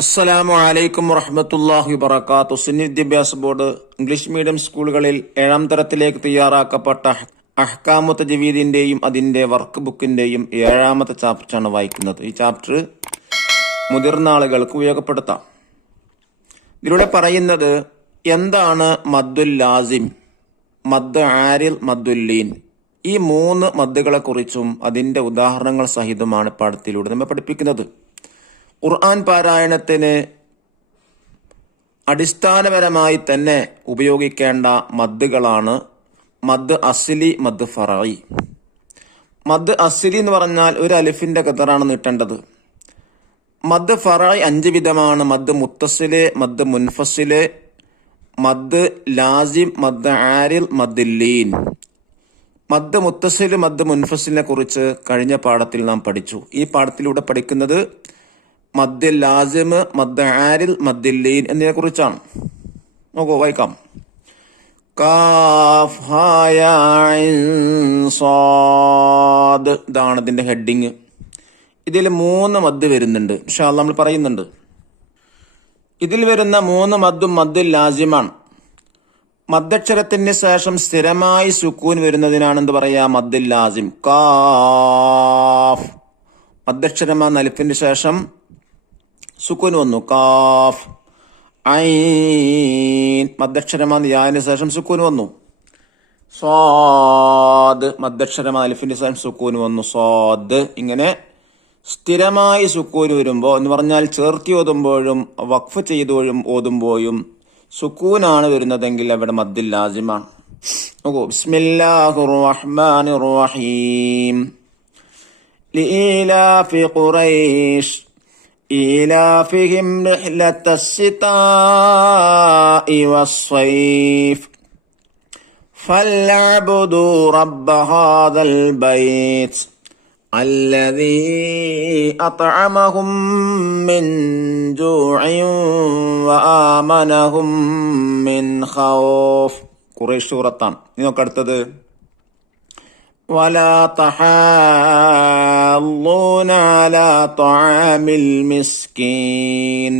അസ്സലാമു അലൈക്കും വറഹ്മത്തുള്ളാഹി വബറകാതുഹു. സുന്നി വിദ്യാഭ്യാസ ബോർഡ് ഇംഗ്ലീഷ് മീഡിയം സ്കൂളുകളിൽ 7ാം തരത്തിലേക്ക് തയ്യാറാക്കപ്പെട്ട അഹ്കാമു തജ്വീദിന്റെയും അതിന്റെ വർക്ക് ബുക്കിന്റെയും 7ാമത്തെ ചാപ്റ്ററാണ് വായിക്കുന്നത്. ഈ ചാപ്റ്റർ മുതിർന്ന ആളുകൾക്ക് ഉപയോഗപ്പെടുത്താം. ഇതിലൂടെ പറയുന്നത് എന്താണ് മദ്ദുൽ ലാസിം, മദ് ആരിൽ, മദ്ദുൽ ലീൻ. ഈ 3 മദ്ദുകളെ കുറിച്ചും അതിന്റെ ഉദാഹരണങ്ങൾ സഹിതമാണ് പാഠത്തിലൂടെ നമ്മൾ പഠിപ്പിക്കുന്നത്. ഖുർആൻ പാരായണത്തിന് അടിസ്ഥാനപരമായി തന്നെ ഉപയോഗിക്കേണ്ട മദ്ദുകളാണ് മദ് അസ്ലി, മദ് ഫറഈ. മദ് അസ്ലി എന്ന് പറഞ്ഞാൽ ഒരു അലിഫിന്റെ ഖദറാണ് നീട്ടേണ്ടത്. മദ് ഫറഈ 5 വിധമാണ്: മദ് മുത്തസില്, മദ് മുൻഫസില്, മദ് ലാസിം, മദ് ആരിൽ, മദ് ലീൻ. മദ് മുത്തസില്, മദ് മുൻഫസിലിനെ കുറിച്ച് കഴിഞ്ഞ പാഠത്തിൽ നാം പഠിച്ചു. ഈ പാഠത്തിലൂടെ പഠിക്കുന്നത് മദ് ലാസിം, മദ് ആരിൽ, മദ് ലീൻ എന്നിവയെ കുറിച്ചാണ്. നോക്കൂ, വായിക്കാം. കാഫ് ഹാ യാ ഐൻ സാദ്, ഇതാണ് ഇതിന്റെ ഹെഡിങ്. ഇതിൽ 3 മദ് വരുന്നുണ്ട്. ഇൻഷാ അല്ലാഹ് നമ്മൾ പറയുന്നുണ്ട്. ഇതിൽ വരുന്ന 3 മദ്ദും മദ് ലാസിമാണ്. മദ്ദക്ഷരത്തിന് ശേഷം സ്ഥിരമായി സുക്കൂൻ വരുന്നതിനാണ് എന്ത് പറയാ? മദ് ലാസിം. കാഫ് മദ്ദക്ഷരമാണ്, അലിഫിന് ശേഷം സുക്കൂൻ വന്നു. കാഫ്. ഐൻ മദ്ദക്ഷരമാണ്, യാന് ശേഷം സുക്കൂൻ വന്നു. സ്വാദ് മദ്ദക്ഷരമാണ്, അലിഫിന്റെ ശേഷം സുക്കൂൻ വന്നു. സ്വാദ്. ഇങ്ങനെ സ്ഥിരമായി സുക്കൂൻ വരുമ്പോൾ എന്ന് പറഞ്ഞാൽ ചേർത്തി ഓതുമ്പോഴും വഖഫ് ചെയ്തോഴും ഓതുമ്പോഴും സുക്കൂനാണ് വരുന്നതെങ്കിൽ അവിടെ മദ്ദുൽ ലാസിമാണ്. നോക്കൂ, ബിസ്മില്ലാഹിർ റഹ്മാനിർ റഹീം. ലീലാഫി ഖുറൈശ് إيلافهم رحلة الشتاء والصيف فليعبدوا رب هذا البيت الذي أطعمهم من جوع وآمنهم من خوف. ഖുറൈശ് സൂറത്താണ്. ഇനി നോക്കടുത്തത്. ولا تحاضون على طعام المسكين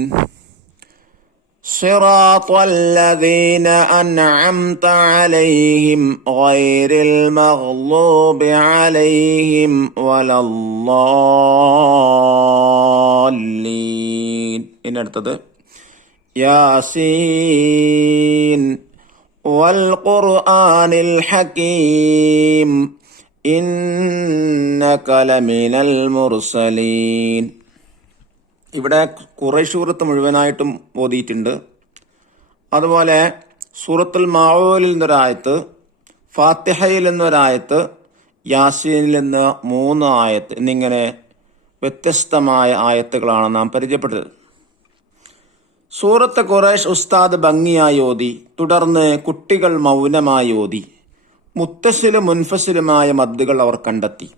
صراط الذين أنعمت عليهم غير المغضوب عليهم ولا الضالين. ഇനടുത്തത് യാസീൻ വൽഖുർആനിൽ ഹകീം ഇന്നക ലമിനൽ മുർസലീൻ. ഇവിടെ ഖുറൈശ് സൂറത്ത് മുഴുവനായിട്ടും ഓതിയിട്ടുണ്ട്. അതുപോലെ സൂറത്തുൽ മാഊനിൽ നിന്നൊരായത്ത്, ഫാത്തിഹയിൽ നിന്നൊരായത്ത്, യാസീനിൽ നിന്ന് 3 ആയത്ത് എന്നിങ്ങനെ വ്യത്യസ്തമായ ആയത്തുകളാണ് നാം പരിചയപ്പെട്ടത്. സൂറത്ത് ഖുറൈശ് ഉസ്താദ് ഭംഗിയായി ഓതി. തുടർന്ന് കുട്ടികൾ മൗനമായി ഓതി. മുത്തസിലും മുൻഫസിലുമായ മദ്ദുകൾ അവർ കണ്ടെത്തി.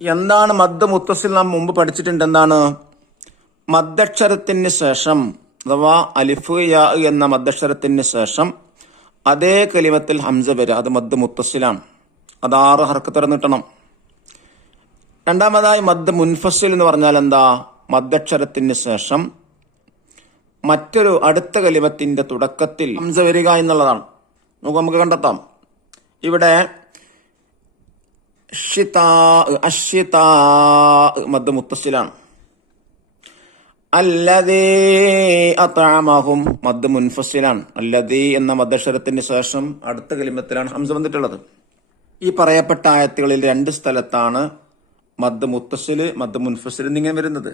എന്താണ് മദ് മുത്തസിൽ? നാം മുമ്പ് പഠിച്ചിട്ടുണ്ട്. എന്താണ്? മദ്ദക്ഷരത്തിന് ശേഷം അഥവാ അലിഫ് യാ എന്ന മദ്ദക്ഷരത്തിന് ശേഷം അതേ കലിമത്തിൽ ഹംസ വരിക, അത് മദ് മുത്തസിലാണ്. അത് 6 ഹർക്കത്ത് നീട്ടണം. രണ്ടാമതായി മദ് മുൻഫസിൽ എന്ന് പറഞ്ഞാൽ എന്താ? മദ്ദക്ഷരത്തിന് ശേഷം മറ്റൊരു അടുത്ത കലിമത്തിന്റെ തുടക്കത്തിൽ ഹംസ വരിക എന്നുള്ളതാണ്. നമുക്ക് കണ്ടെത്താം. ഇവിടെ മദ് മുത്തസിലാണ്. അല്ലദീ അത്അമഹും മദ് മുൻഫസിലാണ്. അല്ലദീ എന്ന മദ്ദക്ഷരത്തിന് ശേഷം അടുത്ത കലിമത്തിലാണ് ഹംസ വന്നിട്ടുള്ളത്. ഈ പറയപ്പെട്ട ആയത്തുകളിൽ 2 സ്ഥലത്താണ് മദ് മുത്തസില്, മദ് മുൻഫസിൽ എന്നിങ്ങനെ വരുന്നത്.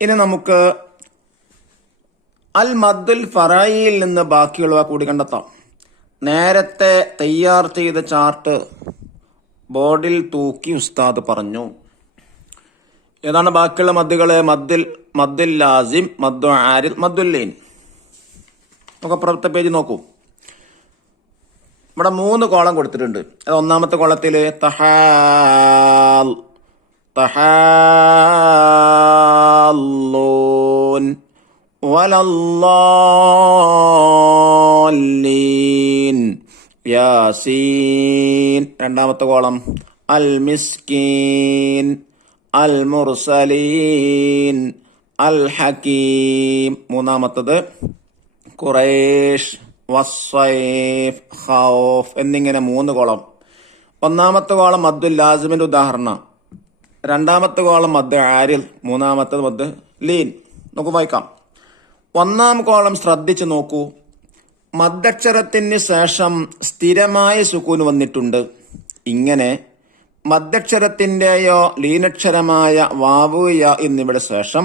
ഇനി നമുക്ക് അൽ മദ്ദുൽ ഫറഈയിൽ നിന്ന് ബാക്കിയുള്ളവ കൂടി കണ്ടെത്താം. നേരത്തെ തയ്യാർ ചെയ്ത ചാർട്ട് ബോർഡിൽ തൂക്കി ഉസ്താദ് പറഞ്ഞു. ഏതാണ് ബാക്കിയുള്ള മദ്ദുകള്? മദ്ദുൽ ലാസിം, മദ്ദു ആരിൽ, മദ്ദുൽ ലീൻ. നമുക്ക് അപ്പുറത്തെ പേജ് നോക്കൂ. ഇവിടെ 3 കോളം കൊടുത്തിട്ടുണ്ട്. അത് ഒന്നാമത്തെ കോളത്തില് തഹാല്ലൂൻ വലല്ലാലീൻ യാസീൻ. രണ്ടാമത്തെ കോളം അൽ മിസ്കീൻ, അൽ മുർസലീൻ, അൽ ഹക്കീം. മൂന്നാമത്തത് ഖുറൈഷ്, വസ്സൈഫ്, ഖൗഫ് എന്നിങ്ങനെ 3 കോളം. ഒന്നാമത്തെ കോളം മദ്ദുൽ ലാസിമിന്റെ ഉദാഹരണം, രണ്ടാമത്തെ കോളം മദ് ആരിൽ, മൂന്നാമത്തത് മദ് ലീൻ. നമുക്ക് വായിക്കാം. ഒന്നാം കോളം ശ്രദ്ധിച്ചു നോക്കൂ. മദ്ദക്ഷരത്തിന് ശേഷം സ്ഥിരമായ സുക്കൂൻ വന്നിട്ടുണ്ട്. ഇങ്ങനെ മദ്ദക്ഷരത്തിന്റെയോ ലീനക്ഷരമായ വാവ് യ എന്നിവയുടെ ശേഷം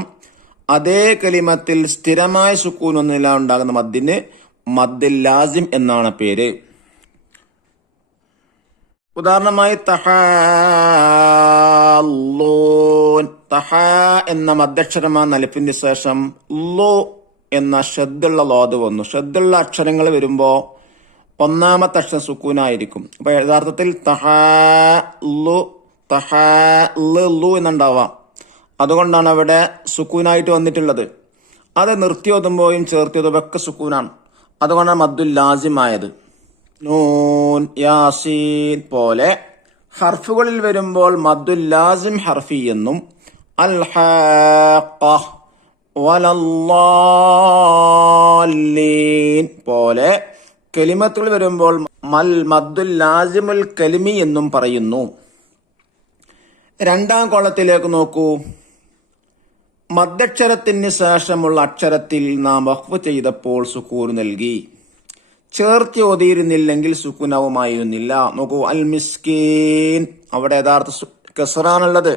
അതേ കലിമത്തിൽ സ്ഥിരമായ സുക്കൂൻ ഒന്നില്ല ഉണ്ടാകുന്ന മദ്ദിന് മദ്ദുൽ ലാസിം എന്നാണ് പേര്. ഉദാഹരണമായി തഹാല്ലൂൻ. തഹാ എന്ന മദ്ദക്ഷരമാണ് അലിഫിന് ശേഷം ലോ എന്ന ഷദ്ദുള്ള ലോദ് വന്നു. ഷദ്ദുള്ള അക്ഷരങ്ങൾ വരുമ്പോ ഒന്നാമത്തെ അക്ഷരം സുക്കൂനായിരിക്കും. അപ്പൊ യഥാർത്ഥത്തിൽ തഹാലു തഹാലു എന്നുണ്ടാവാം. അതുകൊണ്ടാണ് അവിടെ സുക്കൂനായിട്ട് വന്നിട്ടുള്ളത്. അത് നിർത്തിയോതുമ്പോഴും ചേർത്തിയോതുമ്പോ ഒക്കെ സുക്കൂനാണ്. അതുകൊണ്ടാണ് മദ്ദുൽ ലാസിം ആയത്. നൂൻ, യാസീൻ പോലെ ഹർഫുകളിൽ വരുമ്പോൾ മദ്ദുൽ ലാസിം ഹർഫി എന്നും അൽ ഹാഖ, വലല്ലാലീൻ പോലെ കലിമത്തുകൾ വരുമ്പോൾ മദ്ദുൽ ലാസിമുൽ കലിമി എന്നും പറയുന്നു. രണ്ടാം കോളത്തിലേക്ക് നോക്കൂ. മദ്ദക്ഷരത്തിന് ശേഷമുള്ള അക്ഷരത്തിൽ നാം വഖഫ് ചെയ്തപ്പോൾ സുക്കൂൻ നൽകി. ചേർത്തി ഓതിയിരുന്നില്ലെങ്കിൽ സുക്കൂനാവുമായിരുന്നില്ല. നോക്കൂ, അൽ മിസ്കീൻ, അവിടെ യഥാർത്ഥ കസ്റാണുള്ളത്.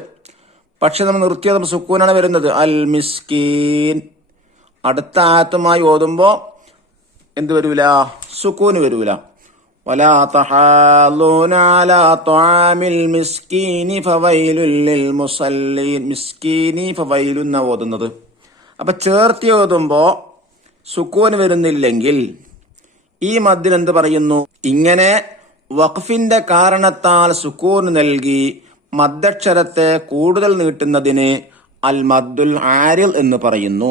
പക്ഷെ നമ്മൾ നിർത്തിയത് സുക്കൂനാണ് വരുന്നത്. അൽ മിസ്കീൻ. അടുത്ത ആയത്തുമായി ഓതുമ്പോ എന്ത് വരൂല? സുക്കൂന് വരൂല. വലാ തഹാലൂന അലാ ത്വാമിൽ മിസ്കീനി ഫവൈലുൽ ലിൽ മുസല്ലീൻ. മിസ്കീനി ഫവൈലുൻ എന്നാ ഓതുന്നത്. അപ്പൊ ചേർത്തി ഓതുമ്പോ സുക്കൂന് വരുന്നില്ലെങ്കിൽ ഈ മദ്ദിന് എന്ത് പറയുന്നു? ഇങ്ങനെ വഖഫിന്റെ കാരണത്താൽ സുക്കൂൻ നൽകി മദ്ദക്ഷരത്തെ കൂടുതൽ നീട്ടുന്നതിന് അൽ മദ്ദുൽ ആരിൽ എന്ന് പറയുന്നു.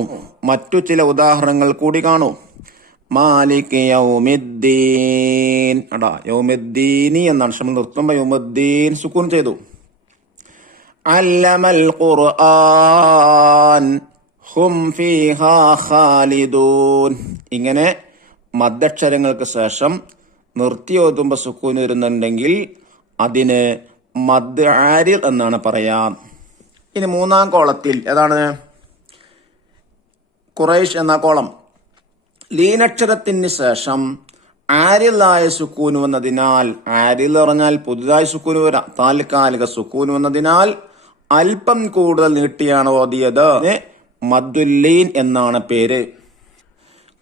മറ്റു ചില ഉദാഹരണങ്ങൾ കൂടി കാണൂ. മാലിക് യൗമിദ്ദീൻ. യൗമിദ്ദീനി എന്നാണ്. നമ്മൾ നിർത്തുമ്പോ യൗമുദ്ദീൻ സുക്കൂൻ ചെയ്തു. അല്ലമൽ ഖുർആൻ ഹും ഫീഹാ ഖാലിദൂൻ. ഇങ്ങനെ മദ്ദക്ഷരങ്ങൾക്ക് ശേഷം നിർത്തി ഓതുമ്പോ സുക്കൂൻ വരുന്നുണ്ടെങ്കിൽ അതിന് മദ് ആരിൽ എന്നാണ് പറയാം. ഇനി മൂന്നാം കോളത്തിൽ ഏതാണ്? ഖുറൈഷ് എന്ന കോളം. ലീനക്ഷരത്തിന് ശേഷം ആരിലായ സുക്കൂൻ വന്നതിനാൽ, ആരിൽ പറഞ്ഞാൽ പുതുതായി സുക്കൂൻ വരാം, താൽക്കാലിക സുക്കൂൻ വന്നതിനാൽ അല്പം കൂടുതൽ നീട്ടിയാണ് ഓതിയത്. മദ്ദുല്ലീൻ എന്നാണ് പേര്.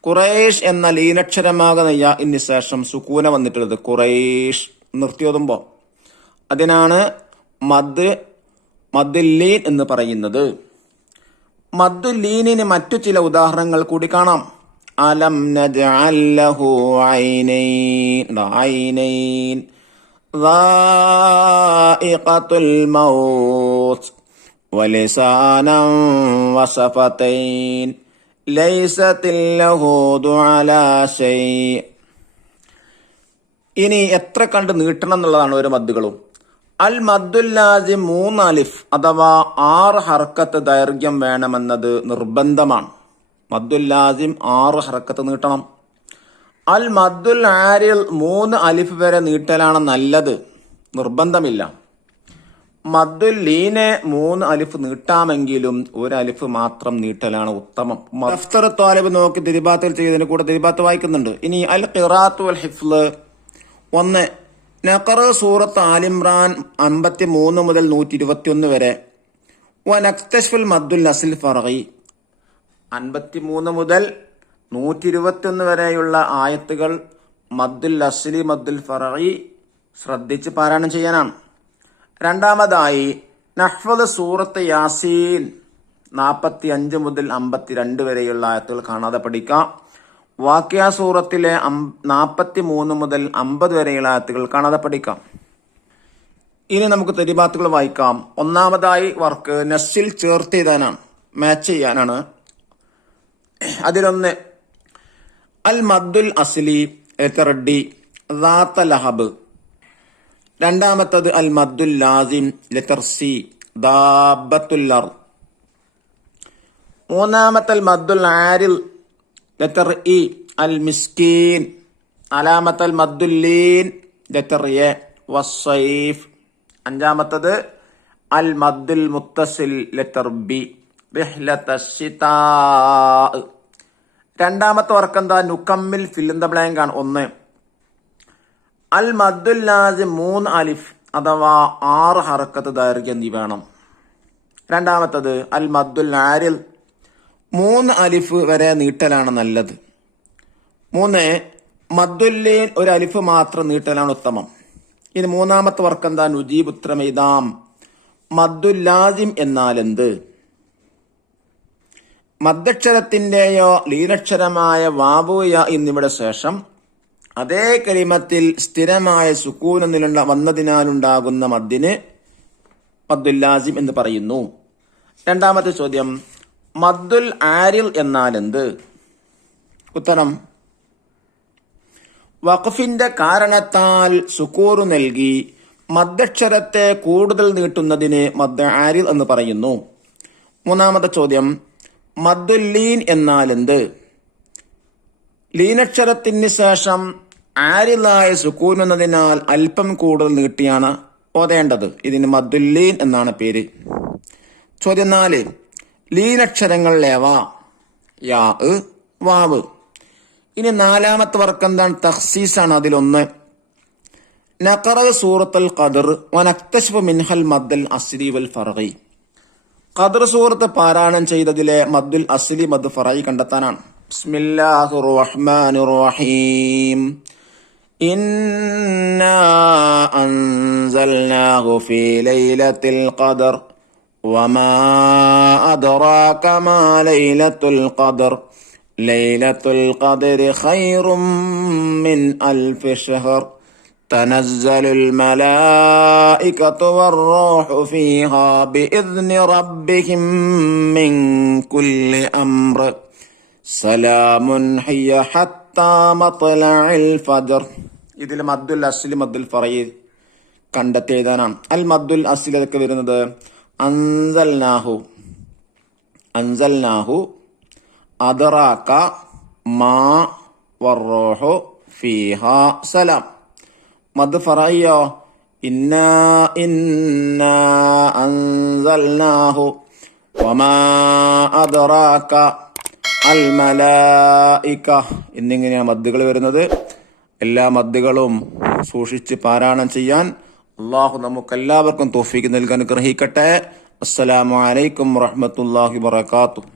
ഖുറൈഷ് എന്ന ലീനക്ഷരമാകുന്ന യാഇന് ശേഷം സുക്കൂന വന്നിട്ടുള്ളത്. ഖുറൈഷ് നിർത്തിയോതുമ്പോ അതിനാണ് മദ്ദുല്ലീൻ എന്ന് പറയുന്നത്. മദ്ദുല്ലീനിന് മറ്റു ചില ഉദാഹരണങ്ങൾ കൂടി കാണാം. അലം നജ്അൽ ലഹു ഐനൈൻ. ഐനൈൻ ദാഇഖത്തുൽ മൗത്ത് വലിസാനം വസഫതൈൻ ലൈസത്തിൽ ലഹൂദു അലാ ശൈ. ഇനി എത്ര കണ്ട് നീട്ടണം എന്നുള്ളതാണ് ഓരോ മദ്ദുകളും. അൽ മദ്ദുൽ ലാസിം 3 അലിഫ് അഥവാ 6 ഹർക്കത്ത് ദൈർഘ്യം വേണമെന്നത് നിർബന്ധമാണ്. മദ്ദുൽ ലാസിം 6 ഹർക്കത്ത് നീട്ടണം. അൽ മദ്ദുൽ ആരിൽ 3 അലിഫ് വരെ നീട്ടലാണ് നല്ലത്, നിർബന്ധമില്ല. മദ്ദുൽ ലീനെ 3 അലിഫ് നീട്ടാമെങ്കിലും 1 അലിഫ് മാത്രം നീട്ടലാണ് ഉത്തമം. ദഫ്തർ ത്വാലിബ് നോക്കി ദിരിബാത്തിൽ ചെയ്തതിന് കൂടെ ദിരിബാത്ത് വായിക്കുന്നുണ്ട്. ഇനി അൽ ഖിറാഅത്ത് വൽ ഹിഫ്ള്. 1. നഖറ സൂറത്ത് ആലിമ്രാൻ 53 മുതൽ 121 വരെ. വനക്തശ്ഫുൽ മദ്ദുൽ അസ്ൽ ഫർഈ. 53 മുതൽ 121 വരെയുള്ള ആയത്തുകൾ മദ്ദുൽ അസ്ലി മദ്ദുൽ ഫർഈ ശ്രദ്ധിച്ച് പാരായണം ചെയ്യാനാണ്. രണ്ടാമതായി നഹ്ഫദ് സൂറത്ത് യാസീൻ 45 മുതൽ 52 വരെയുള്ള ആയത്തുകൾ കാണാതെ പഠിക്കാം. വാക്യ സൂറത്തിലെ 43 മുതൽ 50 വരെയുള്ള ആയത്തുകൾ കാണാതെ പഠിക്കാം. ഇനി നമുക്ക് തെരിബാത്തുകൾ വായിക്കാം. ഒന്നാമതായി വർക്ക് നസ്സിൽ ചേർത്ത് എഴുതാനാണ്, മാച്ച് ചെയ്യാനാണ്. അതിലൊന്ന് അൽ മദ്ദുൽ അസ്ലി റഡ്ഡി ദാത്ത ലഹബ്. രണ്ടാമത്തത് അൽ മദ്ദുൽ ലാസിം ലിതർസി ദാബത്തുൽ അർദ്. മൂന്നാമത്തെ മദ്ദുൽ ആരിൽ ലെറ്റർ ഇ അൽ മിസ്കീൻ. നാലാമത്തെ മദ്ദുൽ ലീൻ ലെറ്റർ എ വസ്സൈഫ്. അഞ്ചാമത്തത് അൽ മദ്ദുൽ മുത്തസിൽ ലെറ്റർ ബി റിഹ്ലത്തശ്ശിതാ. രണ്ടാമത്തെ വർക്കെന്താ? നുക്കമ്മിൽ ഫിൽ ഇൻ ദ ബ്ലാങ്ക് ആണ്. 1 അൽ മദ്ദുൽ ലാസിം 3 അലിഫ് അഥവാ 6 ഹറക്കത്ത് ദൈർഘ്യം നീ വേണം. രണ്ടാമത്തത് അൽ മദ്ദുൽ ആരിൽ 3 അലിഫ് വരെ നീട്ടലാണ് നല്ലത്. 3 മദ്ദുൽ ലീൻ 1 അലിഫ് മാത്രം നീട്ടലാണ് ഉത്തമം. ഇനി മൂന്നാമത്തെ വർക്കെന്താ? നുജീബ് ഉത്തരമെയ്താം. മദ്ദുൽ ലാസിം എന്നാൽ എന്ത്? മദ്ദക്ഷരത്തിന്റെയോ ലീനക്ഷരമായ വാവു യ എന്നിവയുടെ ശേഷം അതേ കലിമത്തിൽ സ്ഥിരമായ സുക്കൂൻ വന്നതിനാലുണ്ടാകുന്ന മദ്ദിന് മദ്ദുൽ ലാസിം എന്ന് പറയുന്നു. രണ്ടാമത്തെ ചോദ്യം, മദ്ദുൽ ആരിൽ എന്നാൽ എന്ത്? ഉത്തരം, വഖഫിന്റെ കാരണത്താൽ സുക്കൂർ നൽകി മദ്ദക്ഷരത്തെ കൂടുതൽ നീട്ടുന്നതിന് മദ്ദ് ആരിൽ എന്ന് പറയുന്നു. മൂന്നാമത്തെ ചോദ്യം, മദ്ദുൽ ലീൻ എന്നാൽ എന്ത്? ലീനക്ഷരത്തിന് ശേഷം ആരിലായ സുക്കൂൻ എന്നതിനാൽ അല്പം കൂടുതൽ നീട്ടിയാണ് ഓതേണ്ടത്. ഇതിന് മദ്ദുൽ ലീൻ എന്നാണ് പേര്. ചോദ്യം 4, ലീനക്ഷരങ്ങൾ ഏവ? യാ, വാവ്. ഇനി നാലാമത്തെ വർക്ക് എന്താണ്? തഖ്സീസാണ്. അതിലൊന്ന്, നഖറ സൂറത്തുൽ ഖദർ വനക്തശ്ഫു മിൻഹൽ മദ്ദുൽ അസ്ലി വൽ ഫർഇ. ഖദർ സൂറത്ത് പാരായണം ചെയ്തതിലെ മദ്ദുൽ അസ്ലി മദ് ഫർഇ കണ്ടെത്താനാണ്. ബിസ്മില്ലാഹിർ റഹ്മാനിർ റഹീം. ഇന്നാ അൻസൽനാഹു ഫീ ലൈലത്തിൽ ഖദർ വമാ അദ്റാക മാ ലൈലത്തുൽ ഖദർ ലൈലത്തുൽ ഖദരി ഖൈറും മിൻ അൽഫി ശഹർ تنزل الملائكة والروح فيها بإذن ربهم من كل أمر سلام هي حتى مطلع الفجر. ഇതിൽ മദ്ദുൽ അസ്ലി മദ്ദുൽ ഫർഇ കണ്ടെത്തിയതാണ്. അൽ മദ്ദുൽ അസ്ലി അതൊക്കെ വരുന്നത് അൻസൽനാഹു, അൻസൽനാഹു, അദ്റാക, മാ വറൂഹു ഫീഹാ സലാം. മദ് ഫറഇയോ ഇന്നാ അൻസൽനാഹു വമാ അദ്റാക അൽ മലായിക എന്നിങ്ങനെയാണ് മദ്ദുകൾ വരുന്നത്. എല്ലാ മദ്ദുകളും സൂക്ഷിച്ച് പാരായണം ചെയ്യാൻ അല്ലാഹു നമുക്കെല്ലാവർക്കും തൗഫീഖ് നൽകാൻ അനുഗ്രഹിക്കട്ടെ. അസ്സലാമു അലൈക്കും വറഹ്മത്തുള്ളാഹി വബറകാതുഹു.